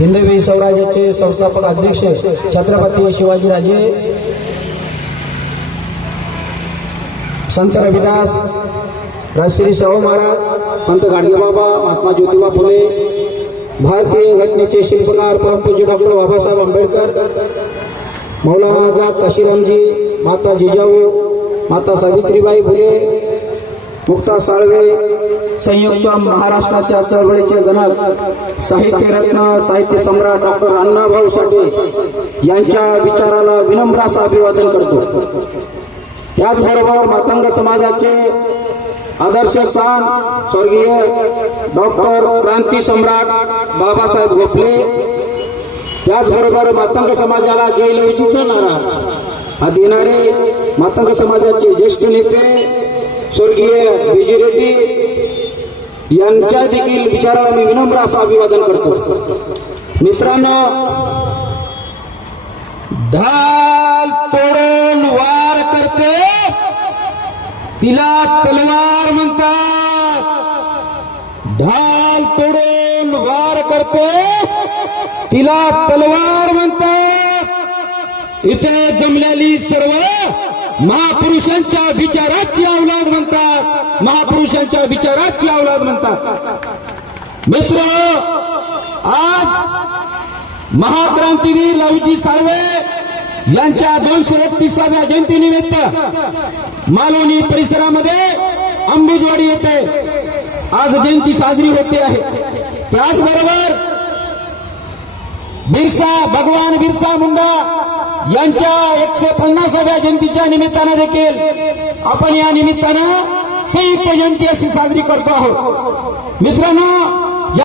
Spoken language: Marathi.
हिंदवी स्वराज्याचे संस्थापक अध्यक्ष छत्रपती शिवाजीराजे संत रविदास राजश्री शाहू महाराज संत गाडगेबाबा महात्मा ज्योतिबा फुले भारतीय घटनेचे शिल्पकार परमपूज्य डॉक्टर बाबासाहेब आंबेडकर मौलाना आझाद काशीरामजी माता जिजाऊ माता सावित्रीबाई फुले मुक्ता साळवे संयुक्त महाराष्ट्राच्या चळवळीचे जनक साहित्य रत्न साहित्य सम्राट डॉक्टर अण्णाभाऊ साठे यांच्या विचाराला विनम्र असं अभिवादन करतो. त्याचबरोबर मातंग समाजाचे आदर्श स्थान स्वर्गीय डॉक्टर क्रांती सम्राट बाबासाहेब गोखले त्याचबरोबर मातंग समाजाला जयललितीचा नारा हा देणारे मातंग समाजाचे ज्येष्ठ नेते स्वर्गीय विजय रेड्डी यांच्या देखील विचाराला मी विनम्र असं अभिवादन करतो. मित्रांनो ढाल तोडून वार करते तिला तलवार म्हणतात. ढाल तोडून वार करते तिला तलवार म्हणतात. इथे जमलेली सर्व महापुरुषांच्या विचाराची अवलाद म्हणतात. महापुरुषांच्या विचाराची अवलाद म्हणतात. मित्र आज महाक्रांतीवीर लवजी साळवे यांच्या दोनशे एकतीसाव्या जयंतीनिमित्त मालवणी परिसरामध्ये अंबुजवाडी येथे आज जयंती साजरी होते आहे. त्याचबरोबर बिरसा भगवान बिरसा मुंडा यांच्या एकशे पन्नासाव्या जयंतीच्या निमित्तानं देखील आपण या निमित्तानं संयुक्त जयंती अशी साजरी करतो आहोत. मित्रांनो